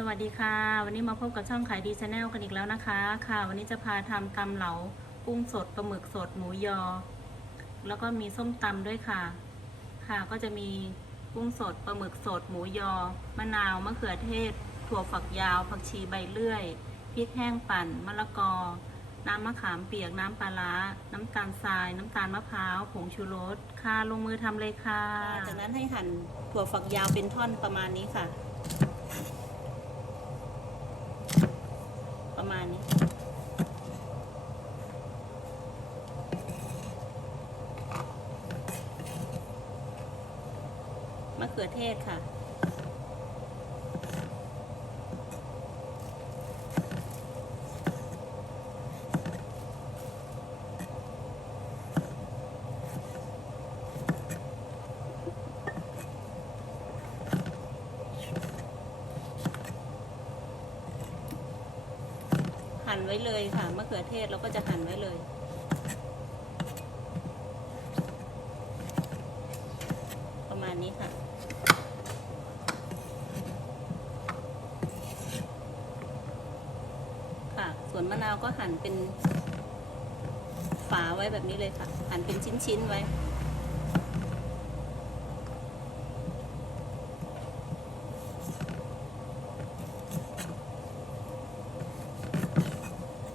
สวัสดีค่ะ วันนี้มาพบกับช่องขายดีชาแนลกันอีกแล้วนะคะ ค่ะ วันนี้จะพาทำตำเหลากุ้งสดปลาหมึกสดหมูยอ แล้วก็มีส้มตำด้วยค่ะ ค่ะก็จะมีกุ้งสดปลาหมึกสดหมูยอ มะนาวมะเขือเทศ ถั่วฝักยาว ผักชีใบเลื่อยพริกแห้งปั่นมะละกอ น้ำมะขามเปียกน้ำปลาร้าน้ำตาลทราย น้ำตาลมะพร้าวผงชูรสค่ะลงมือทำเลยค่ะ จากนั้นให้หั่นถั่วฝักยาวเป็นท่อนประมาณนี้ค่ะมาณนี้ มะเขือเทศค่ะ หั่นไว้เลยค่ะ มะเขือเทศเราก็จะหั่นไว้เลย ประมาณนี้ค่ะ ค่ะ ส่วนมะนาวก็หั่นเป็นฝาไว้ แบบนี้เลยค่ะหั่นเป็นชิ้นๆไว้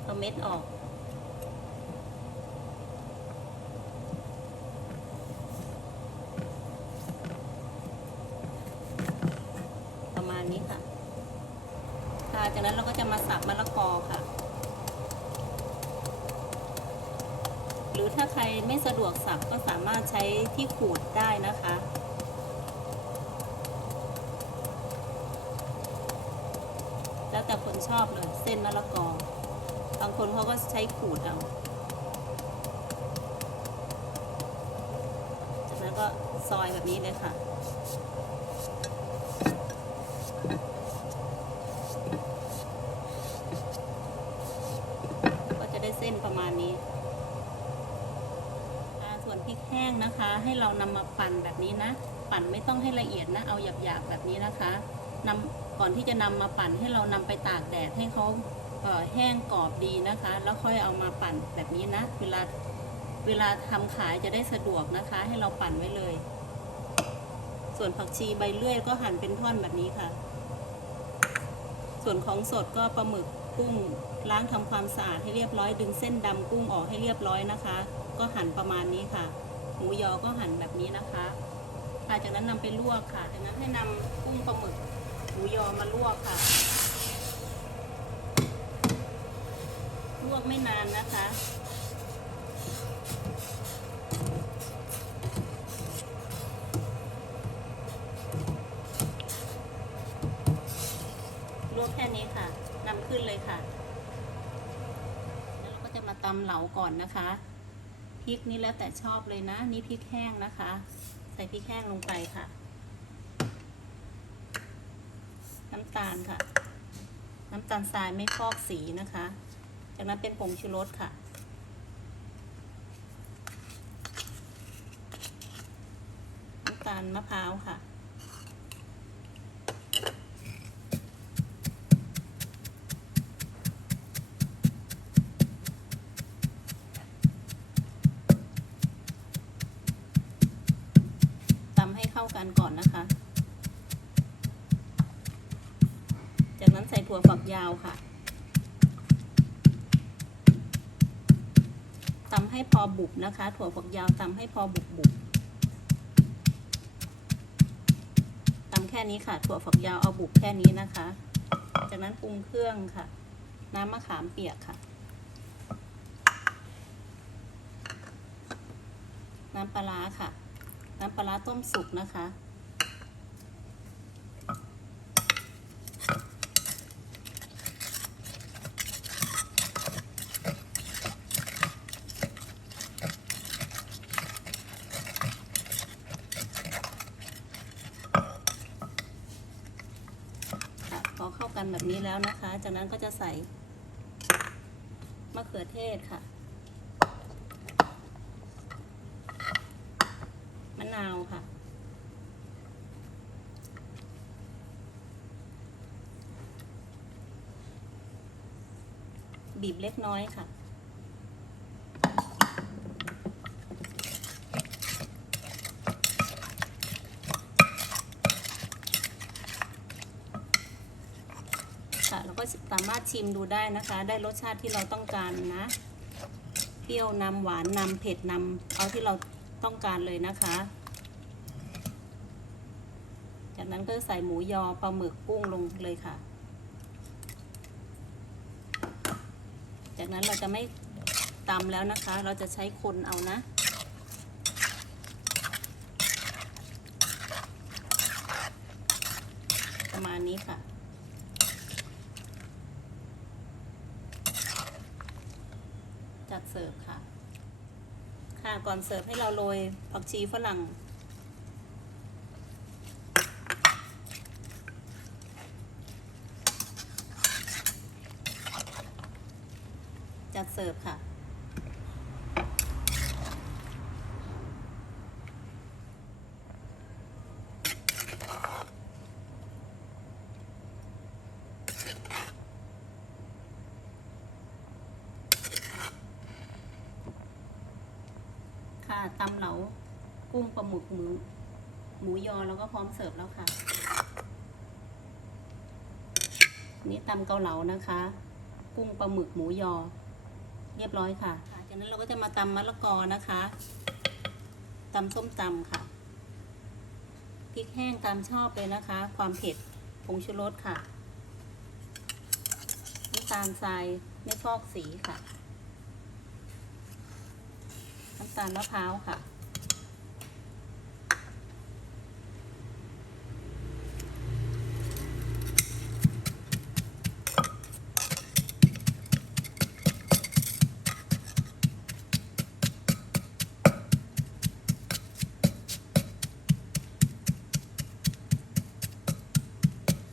เอาเม็ดออกประมาณนี้ค่ะค่ะจากนั้นเราก็จะมาสับมะละกอค่ะ หรือ ถ้าใครไม่สะดวกสับก็สามารถใช้ที่ขูดได้นะคะ แล้วแต่คนชอบเลยเส้นมะละกอบางคนเขาก็ใช้ขูดเอาจากนั้นก็ซอยแบบนี้เลยค่ะ ก็จะได้เส้นประมาณนี้อ่าส่วนพริก แห้งนะคะ ให้เรานำมาปั่นแบบนี้นะ ปั่นไม่ต้องให้ละเอียดนะ เอาหยาบๆแบบนี้นะคะนำก่อนที่จะนำมาปั่นให้เรานำไปตากแดดให้เขาเแห้งกรอบดีนะคะ แล้วค่อยเอามาปั่นแบบนี้นะ เวลาเวลาทำขายจะได้สะดวกนะคะ ให้เราปั่นไว้เลย ส่วนผักชีใบเลื่อยก็หั่นเป็นท่อนแบบนี้ค่ะ ส่วนของสดก็ปลาหมึกกุ้งล้างทำความสะอาดให้เรียบร้อยดึงเส้นดำกุ้งออกให้เรียบร้อยนะคะ ก็หั่นประมาณนี้ค่ะ มูยอก็หั่นแบบนี้นะคะค่ะจากนั้นนำไปลวกค่ะจากนั้นให้นำกุ้งปลาหมึกหมูยอมาลวกค่ะ ลวกไม่นานนะคะลวกแค่นี้ค่ะนำขึ้นเลยค่ะ แล้วเราก็จะมาตำเหลาก่อนนะคะ พริกนี่แล้วแต่ชอบเลยนะ นี่พริกแห้งนะคะ ใส่พริกแห้งลงไปค่ะ น้ำตาลค่ะ น้ำตาลทรายไม่ฟอกสีนะคะ จากนั้นเป็นผงชูรสค่ะ น้ำตาลมะพร้าวค่ะ ตำให้เข้ากันก่อนนะคะ จากนั้นใส่ ถั่วฝักยาวค่ะตำให้พอบุบนะคะ ถั่วฝักยาวตำให้พอบุบบุบตำแค่นี้ค่ะ ถั่วฝักยาวเอาบุบแค่นี้นะคะ จากนั้นปรุงเครื่องค่ะ น้ำมะขามเปียกค่ะ น้ำปลาร้าค่ะ น้ำปลาร้าต้มสุกนะคะ แล้วนะคะ จากนั้นก็จะใส่มะเขือเทศค่ะ มะนาวค่ะ บีบเล็กน้อยค่ะามารถชิมดูได้นะคะ ได้รสชาติที่เราต้องการนะ เปรี้ยวนำหวานนำเผ็ดนำเอาที่เราต้องการเลยนะคะ จากนั้นก็ใส่หมูยอปลาหมึกกุ้งลงเลยค่ะ จากนั้นเราจะไม่ตำแล้วนะคะ เราจะใช้คนเอานะประมาณนี้ค่ะ จัดเสิร์ฟค่ะ ค่ะก่อนเสิร์ฟให้เราโรยผักชีฝรั่ง จัดเสิร์ฟค่ะ ตำเหลากุ้งปลาหมึกหมูหมูยอแล้วก็พร้อมเสิร์ฟแล้วค่ะ นี่ตำเกาเหลานะคะ กุ้งปลาหมึกหมูยอ เรียบร้อยค่ะ จากนั้นเราก็จะมาตำมะละกอนะคะตำส้มตำค่ะพริกแห้งตามชอบเลยนะคะ ความเผ็ดผงชูรสค่ะน้ำตาลทรายไม่ฟอกสีค่ะำตาลมะพร้าวค่ะ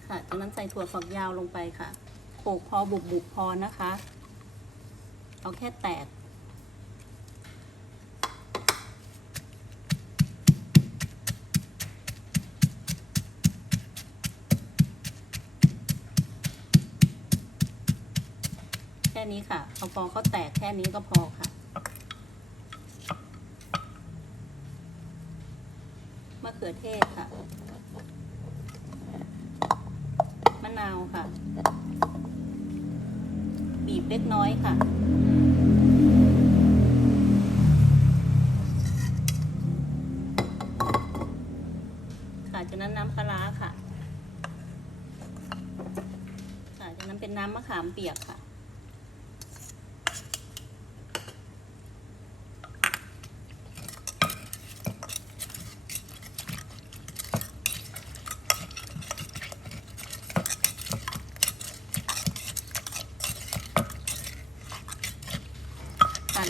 ค่ะ จากนั้นใส่ถั่วฝักยาวลงไปค่ะโขลกพอบุบบุบๆพอนะคะ เอาแค่แตก ค่นี้ค่ะเอาพอเขาแตกแค่นี้ก็พอค่ะ มะเขือเทศค่ะ มะนาวค่ะ บีบเล็กน้อยค่ะค่ะจากนั้นน้ำปลาร้าค่ะค่ะจากนั้นเป็นน้ำมะขามเปียกค่ะ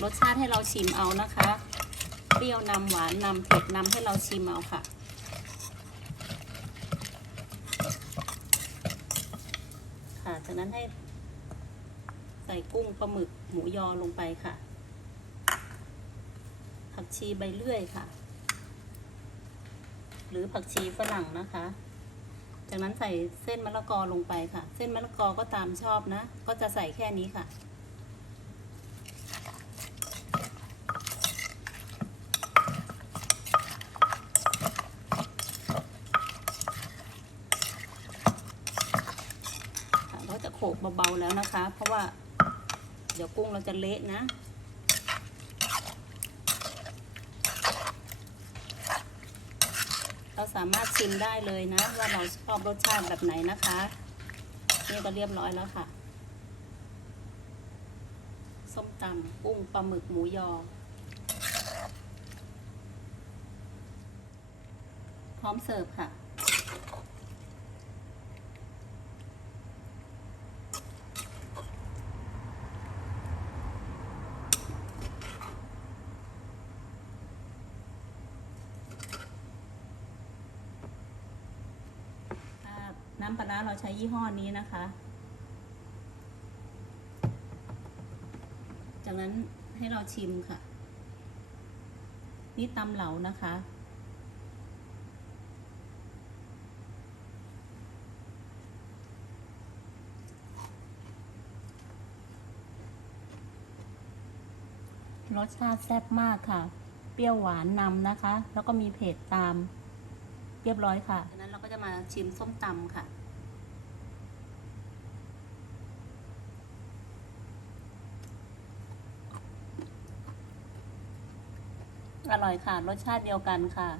รสชาติให้เราชิมเอานะคะ เปรี้ยวนำหวานนำเผ็ดนำให้เราชิมเอาค่ะ ค่ะ จากนั้นให้ใส่กุ้งปลาหมึกหมูยอลงไปค่ะ ผักชีใบเลื่อยค่ะ หรือผักชีฝรั่งนะคะจากนั้นใส่เส้นมะละกอลงไปค่ะ เส้นมะละกอก็ตามชอบนะ ก็จะใส่แค่นี้ค่ะ เบาๆแล้วนะคะ เพราะว่าเดี๋ยวกุ้งเราจะเละนะเราสามารถชิมได้เลยนะ ว่าเราชอบรสชาติแบบไหนนะคะ นี่ก็เรียบร้อยแล้วค่ะ ส้มตำกุ้งปลาหมึกหมูยอพร้อมเสิร์ฟค่ะ อ่าน้ำปลาร้าเราใช้ยี่ห้อนี้นะคะ จากนั้นให้เราชิมค่ะ นี่ตำเหลานะคะ รสชาติแซ่บมากค่ะ เปรี้ยวหวานนำนะคะ แล้วก็มีเผ็ดตามเรียบร้อยค่ะจากนั้นเราก็จะมาชิมส้มตำค่ะ อร่อยค่ะ รสชาติเดียวกันค่ะ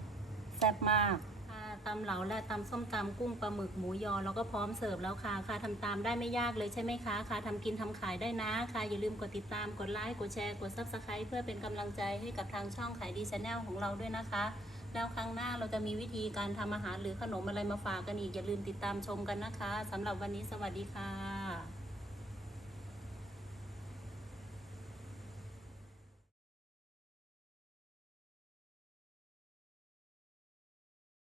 แซ่บมากค่ะตำเหลาและตำส้มตำกุ้งปลาหมึกหมูยอแล้วก็พร้อมเสิร์ฟแล้วค่ะ ค่ะทำตามได้ไม่ยากเลยใช่ไหมคะค่ะทำกินทำขายได้นะค่ะอย่าลืมกดติดตามกดไลค์กดแชร์กด subscribe เพื่อเป็นกำลังใจให้กับทางช่องขายดีชาแนลของเราด้วยนะคะ แล้วครั้งหน้าเราจะมีวิธีการทำอาหารหรือขนมอะไรมาฝากกันอีกอย่าลืมติดตามชมกันนะคะสำหรับวันนี้สวัสดีค่ะ